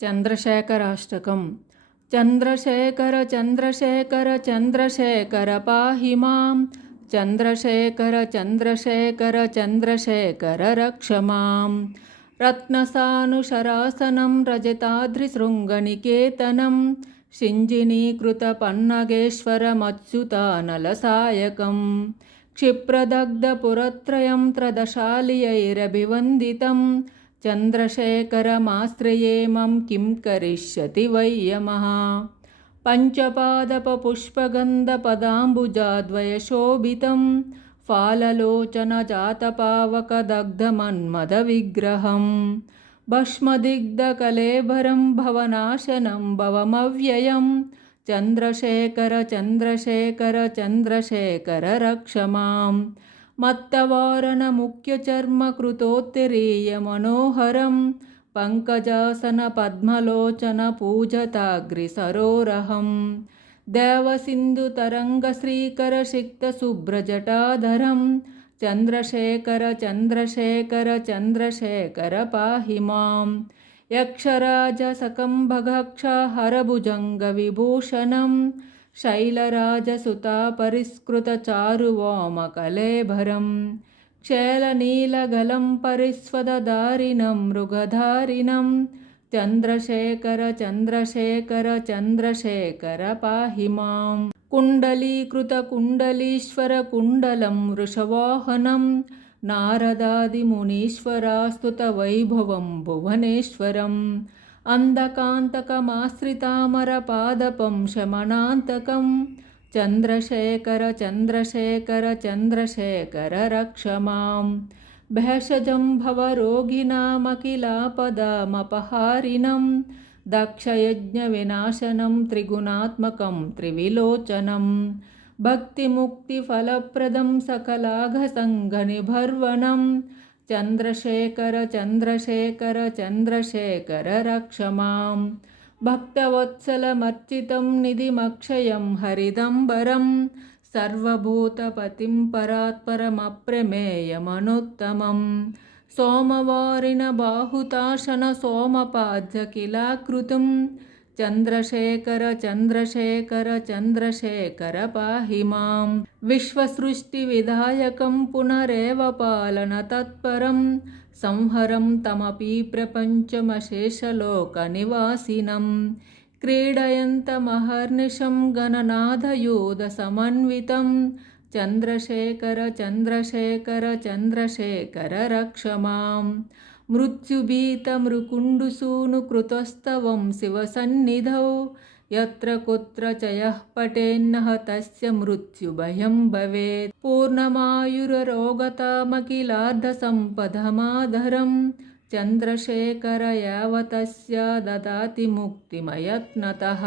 चन्द्रशेखराष्टकम्। चन्द्रशेखर चन्द्रशेखर चन्द्रशेखर पाहि मां। चन्द्रशेखर चन्द्रशेखर चन्द्रशेखर रक्ष मां। रत्नसानुशरासनं रजताद्रिशृङ्गनिकेतनं शिञ्जिनीकृतपन्नगेश्वरमच्युतानलसायकं क्षिप्रदग्धपुरत्रयं त्रदशालियैरभिवन्दितं चन्द्रशेखरमाश्रये मम किं करिष्यति वै यमः। पञ्चपादपपुष्पगन्धपदाम्बुजाद्वयशोभितं फाललोचनजातपावकदग्धमन्मदविग्रहं भस्मदिग्धकलेभरं भवनाशनं भवमव्ययं चन्द्रशेखर चन्द्रशेखर चन्द्रशेखर रक्ष मां। मत्तवारणमुख्यचर्मकृतोत्तरीयमनोहरं पङ्कजासनपद्मलोचनपूजताग्रिसरोरहं देवसिन्धुतरङ्गश्रीकरसिक्तशुभ्रजटाधरं चन्द्रशेखर चन्द्रशेखर चन्द्रशेखर पाहि मां। यक्षराजसकम्भगक्षहरभुजङ्गविभूषणं शैलराजसुतापरिष्कृतचारुवामकलेभरं क्षेलनीलगलं परिस्वदधारिणं मृगधारिणं चन्द्रशेखर चन्द्रशेखर चन्द्रशेखर पाहि मां। कुण्डलीकृतकुण्डलीश्वरकुण्डलं वृषवाहनं नारदादिमुनीश्वरास्तुतवैभवं भुवनेश्वरम् अन्धकान्तकमाश्रितामरपादपं शमनान्तकं चन्द्रशेखर चन्द्रशेखर चन्द्रशेखर रक्ष मां। भेषजं भवरोगिणामखिलापदामपहारिणं दक्षयज्ञविनाशनं त्रिगुणात्मकं त्रिविलोचनं भक्तिमुक्तिफलप्रदं सकलाघसङ्घनिभर्वनं चन्द्रशेखर चन्द्रशेखर चन्द्रशेखर रक्ष मां। भक्तवत्सलमर्चितं निधिमक्षयं हरिदम्बरं सर्वभूतपतिं परात्परमप्रमेयमनुत्तमं सोमवारिणबाहुताशन सोमपाज्यकिलाकृतिं चन्द्रशेखर चन्द्रशेखर चन्द्रशेखर पाहि मां। विश्वसृष्टिविधायकं पुनरेव पालनतत्परं संहरं तमपि प्रपञ्चमशेषलोकनिवासिनं क्रीडयन्तमहर्निशं गणनाथयूथसमन्वितं चन्द्रशेखर चन्द्रशेखर चन्द्रशेखर रक्ष मां। मृत्युभीतमृकुण्डुसूनुकृतस्तवं शिवसन्निधौ यत्र कुत्र च यः पठेन्नः तस्य मृत्युभयं भवेत् पूर्णमायुररोगतामखिलार्धसम्पदमाधरं चन्द्रशेखर यावतस्य ददाति मुक्तिमयत्नतः।